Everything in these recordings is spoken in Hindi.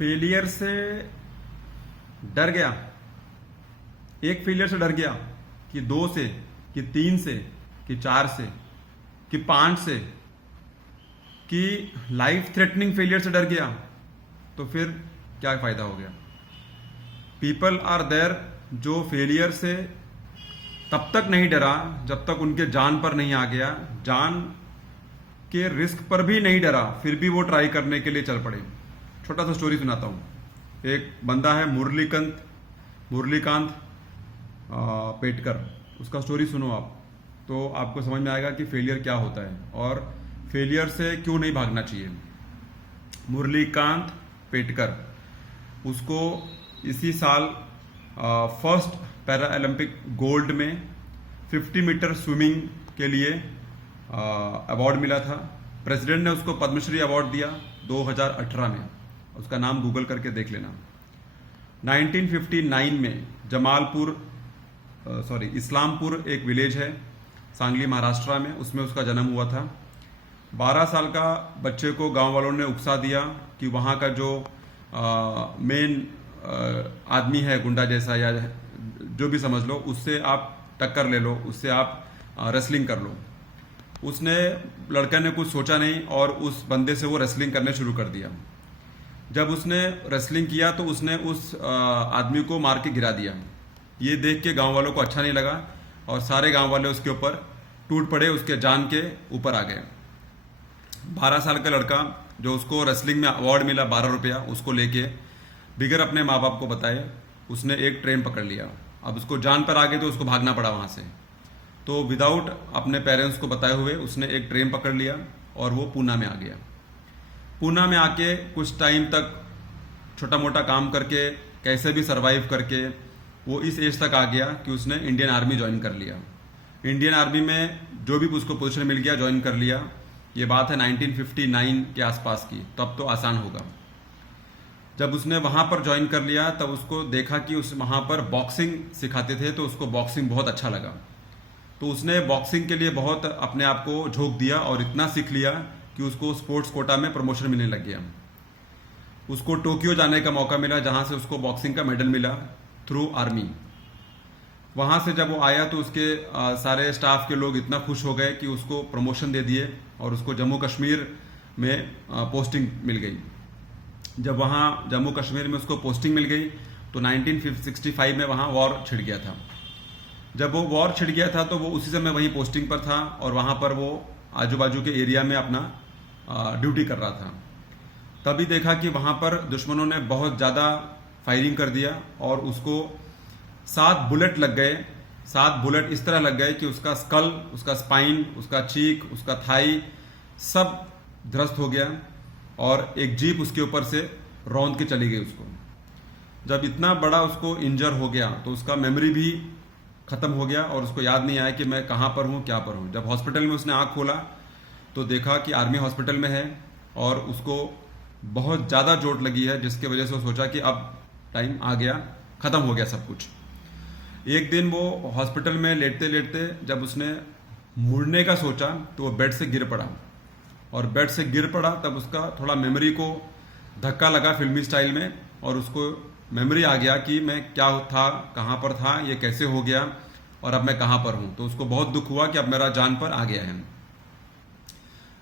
फेलियर से डर गया, एक फेलियर से डर गया कि 2 से, कि 3 से, कि 4 से, कि 5 से, कि लाइफ थ्रेटनिंग फेलियर से डर गया, तो फिर क्या फायदा हो गया। पीपल आर देयर जो फेलियर से तब तक नहीं डरा जब तक उनके जान पर नहीं आ गया, जान के रिस्क पर भी नहीं डरा, फिर भी वो ट्राई करने के लिए चल पड़े। छोटा सा स्टोरी सुनाता हूं। एक बंदा है मुरलीकांत पेटकर, उसका स्टोरी सुनो आप, तो आपको समझ में आएगा कि फेलियर क्या होता है और फेलियर से क्यों नहीं भागना चाहिए। मुरलीकांत पेटकर, उसको इसी साल फर्स्ट पैरा ओलंपिक गोल्ड में 50 मीटर स्विमिंग के लिए अवार्ड मिला था। प्रेसिडेंट ने उसको पद्मश्री अवार्ड दिया 2018 में, उसका नाम गूगल करके देख लेना। 1959 में इस्लामपुर एक विलेज है सांगली महाराष्ट्र में, उसमें उसका जन्म हुआ था। 12 साल का बच्चे को गांव वालों ने उकसा दिया कि वहां का जो मेन आदमी है गुंडा जैसा या जो भी समझ लो, उससे आप टक्कर ले लो, उससे आप रेसलिंग कर लो। उसने, लड़का ने कुछ सोचा नहीं और उस बंदे से वो रेसलिंग करने शुरू कर दिया। जब उसने रेसलिंग किया तो उसने उस आदमी को मार के गिरा दिया। ये देख के गांव वालों को अच्छा नहीं लगा और सारे गांव वाले उसके ऊपर टूट पड़े, उसके जान के ऊपर आ गए। 12 साल का लड़का जो उसको रेसलिंग में अवार्ड मिला 12 रुपया, उसको लेके बिगर अपने माँ बाप को बताए उसने एक ट्रेन पकड़ लिया। अब उसको जान पर आ गई तो उसको भागना पड़ा वहां से, तो विदाउट अपने पेरेंट्स को बताए हुए उसने एक ट्रेन पकड़ लिया और वो पूना में आ गया। पूना में आके कुछ टाइम तक छोटा मोटा काम करके कैसे भी सरवाइव करके वो इस एज तक आ गया कि उसने इंडियन आर्मी ज्वाइन कर लिया। इंडियन आर्मी में जो भी उसको पोजीशन मिल गया ज्वाइन कर लिया। ये बात है 1959 के आसपास की, तब तो आसान होगा। जब उसने वहां पर ज्वाइन कर लिया तब उसको देखा कि उस वहां पर बॉक्सिंग सिखाते थे, तो उसको बॉक्सिंग बहुत अच्छा लगा। तो उसने बॉक्सिंग के लिए बहुत अपने आप को झोंक दिया और इतना सीख लिया कि उसको स्पोर्ट्स कोटा में प्रमोशन मिलने लग गया। उसको टोक्यो जाने का मौका मिला जहां से उसको बॉक्सिंग का मेडल मिला थ्रू आर्मी। वहां से जब वो आया तो उसके सारे स्टाफ के लोग इतना खुश हो गए कि उसको प्रमोशन दे दिए और उसको जम्मू कश्मीर में पोस्टिंग मिल गई। जब वहां जम्मू कश्मीर में उसको पोस्टिंग मिल गई तो 1965 में वहां वॉर छिड़ गया था। जब वो वॉर छिड़ गया था तो वो उसी समय वहीं पोस्टिंग पर था और वहां पर वो आजू बाजू के एरिया में अपना ड्यूटी कर रहा था। तभी देखा कि वहां पर दुश्मनों ने बहुत ज़्यादा फायरिंग कर दिया और उसको 7 बुलेट लग गए। 7 बुलेट इस तरह लग गए कि उसका स्कल, उसका स्पाइन, उसका चीक, उसका थाई सब ध्वस्त हो गया और एक जीप उसके ऊपर से रौंद के चली गई उसको। जब इतना बड़ा उसको इंजर हो गया तो उसका मेमोरी भी खत्म हो गया और उसको याद नहीं आया कि मैं कहाँ पर हूँ, क्या पर हूँ। जब हॉस्पिटल में उसने आँख खोला तो देखा कि आर्मी हॉस्पिटल में है और उसको बहुत ज़्यादा चोट लगी है, जिसकी वजह से वो सोचा कि अब टाइम आ गया, ख़त्म हो गया सब कुछ। एक दिन वो हॉस्पिटल में लेटते लेटते जब उसने मुड़ने का सोचा तो वो बेड से गिर पड़ा और बेड से गिर पड़ा तब उसका थोड़ा मेमोरी को धक्का लगा फिल्मी स्टाइल में और उसको मेमोरी आ गया कि मैं क्या था, कहाँ पर था, ये कैसे हो गया और अब मैं कहाँ पर हूँ। तो उसको बहुत दुख हुआ कि अब मेरा जान पर आ गया है।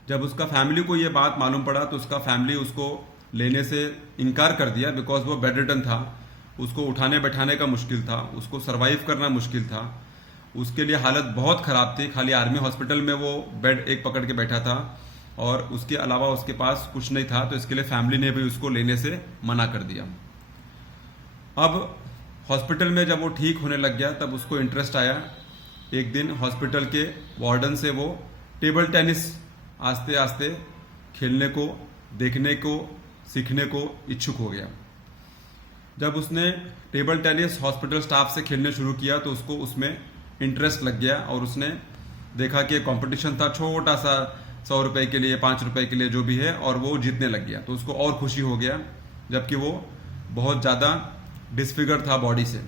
जब उसका फैमिली को ये बात मालूम पड़ा तो उसका फैमिली उसको लेने से इनकार कर दिया, बिकॉज वो बेड रिडन था, उसको उठाने बैठाने का मुश्किल था, उसको सरवाइव करना मुश्किल था, उसके लिए हालत बहुत ख़राब थी। खाली आर्मी हॉस्पिटल में वो बेड एक पकड़ के बैठा था और उसके अलावा उसके पास कुछ नहीं था, तो इसके लिए फैमिली ने भी उसको लेने से मना कर दिया। अब हॉस्पिटल में जब वो ठीक होने लग गया तब उसको इंटरेस्ट आया। एक दिन हॉस्पिटल के वार्डन से वो टेबल टेनिस आस्ते आस्ते खेलने को, देखने को, सीखने को इच्छुक हो गया। जब उसने टेबल टेनिस हॉस्पिटल स्टाफ से खेलने शुरू किया तो उसको उसमें इंटरेस्ट लग गया और उसने देखा कि कंपटीशन था छोटा सा, 100 रुपए के लिए, 5 रुपए के लिए, जो भी है, और वो जीतने लग गया। तो उसको और खुशी हो गया, जबकि वो बहुत ज़्यादा डिसफिगर था बॉडी से,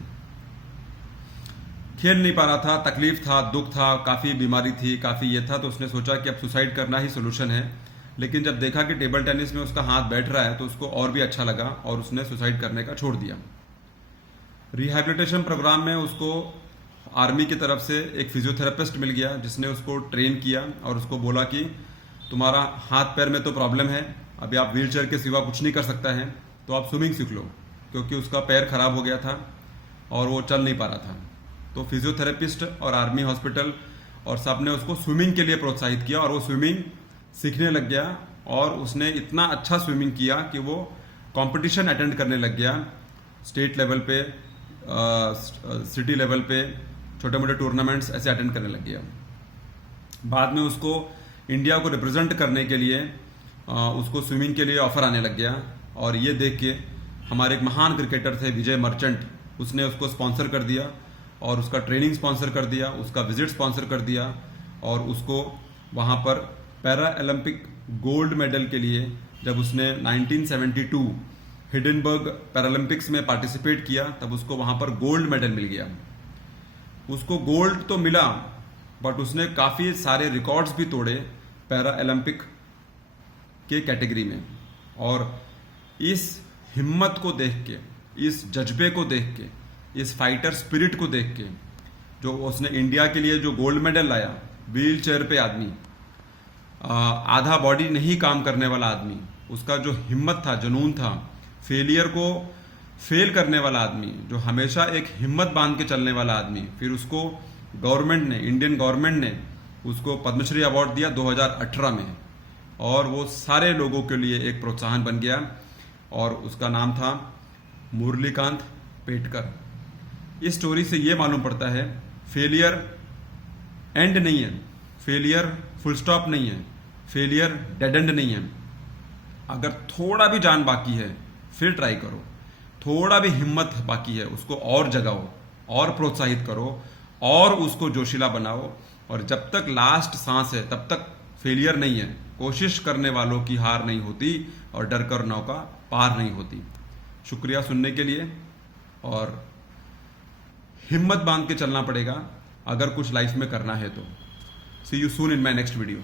खेल नहीं पा रहा था, तकलीफ था, दुख था, काफ़ी बीमारी थी, काफ़ी ये था। तो उसने सोचा कि अब सुसाइड करना ही सोल्यूशन है। लेकिन जब देखा कि टेबल टेनिस में उसका हाथ बैठ रहा है तो उसको और भी अच्छा लगा और उसने सुसाइड करने का छोड़ दिया। रिहैबिलिटेशन प्रोग्राम में उसको आर्मी की तरफ से एक फिजियोथेरेपिस्ट मिल गया जिसने उसको ट्रेन किया और उसको बोला कि तुम्हारा हाथ पैर में तो प्रॉब्लम है, अभी आप व्हीलचेयर के सिवा कुछ नहीं कर सकता है, तो आप स्विमिंग सीख लो, क्योंकि उसका पैर खराब हो गया था और वो चल नहीं पा रहा था। तो फिजियोथेरेपिस्ट और आर्मी हॉस्पिटल और सब ने उसको स्विमिंग के लिए प्रोत्साहित किया और वो स्विमिंग सीखने लग गया और उसने इतना अच्छा स्विमिंग किया कि वो कंपटीशन अटेंड करने लग गया, स्टेट लेवल पे, सिटी लेवल पे, छोटे मोटे टूर्नामेंट्स ऐसे अटेंड करने लग गया। बाद में उसको इंडिया को रिप्रेजेंट करने के लिए उसको स्विमिंग के लिए ऑफर आने लग गया और ये देख के हमारे एक महान क्रिकेटर थे विजय मर्चेंट, उसने उसको स्पॉन्सर कर दिया और उसका ट्रेनिंग स्पॉन्सर कर दिया, उसका विजिट स्पॉन्सर कर दिया और उसको वहाँ पर पैरा ओलंपिक गोल्ड मेडल के लिए जब उसने 1972 हिडनबर्ग पैरालंपिक्स में पार्टिसिपेट किया तब उसको वहाँ पर गोल्ड मेडल मिल गया। उसको गोल्ड तो मिला बट उसने काफ़ी सारे रिकॉर्ड्स भी तोड़े पैरा ओलंपिक के कैटेगरी में। और इस हिम्मत को देख के, इस जज्बे को देख के, इस फाइटर स्पिरिट को देख के, जो उसने इंडिया के लिए जो गोल्ड मेडल लाया, व्हील चेयर पे आदमी, आधा बॉडी नहीं काम करने वाला आदमी, उसका जो हिम्मत था, जुनून था, फेलियर को फेल करने वाला आदमी, जो हमेशा एक हिम्मत बांध के चलने वाला आदमी, फिर उसको गवर्नमेंट ने, इंडियन गवर्नमेंट ने उसको पद्मश्री अवार्ड दिया 2018 में और वो सारे लोगों के लिए एक प्रोत्साहन बन गया और उसका नाम था मुरलीकांत पेटकर। इस स्टोरी से ये मालूम पड़ता है फेलियर एंड नहीं है, फेलियर फुल स्टॉप नहीं है, फेलियर डेड एंड नहीं है। अगर थोड़ा भी जान बाकी है फिर ट्राई करो, थोड़ा भी हिम्मत बाकी है उसको और जगाओ और प्रोत्साहित करो और उसको जोशीला बनाओ और जब तक लास्ट सांस है तब तक फेलियर नहीं है। कोशिश करने वालों की हार नहीं होती और डर कर नौका पार नहीं होती। शुक्रिया सुनने के लिए और हिम्मत बांध के चलना पड़ेगा अगर कुछ लाइफ में करना है तो। See you soon in my next video.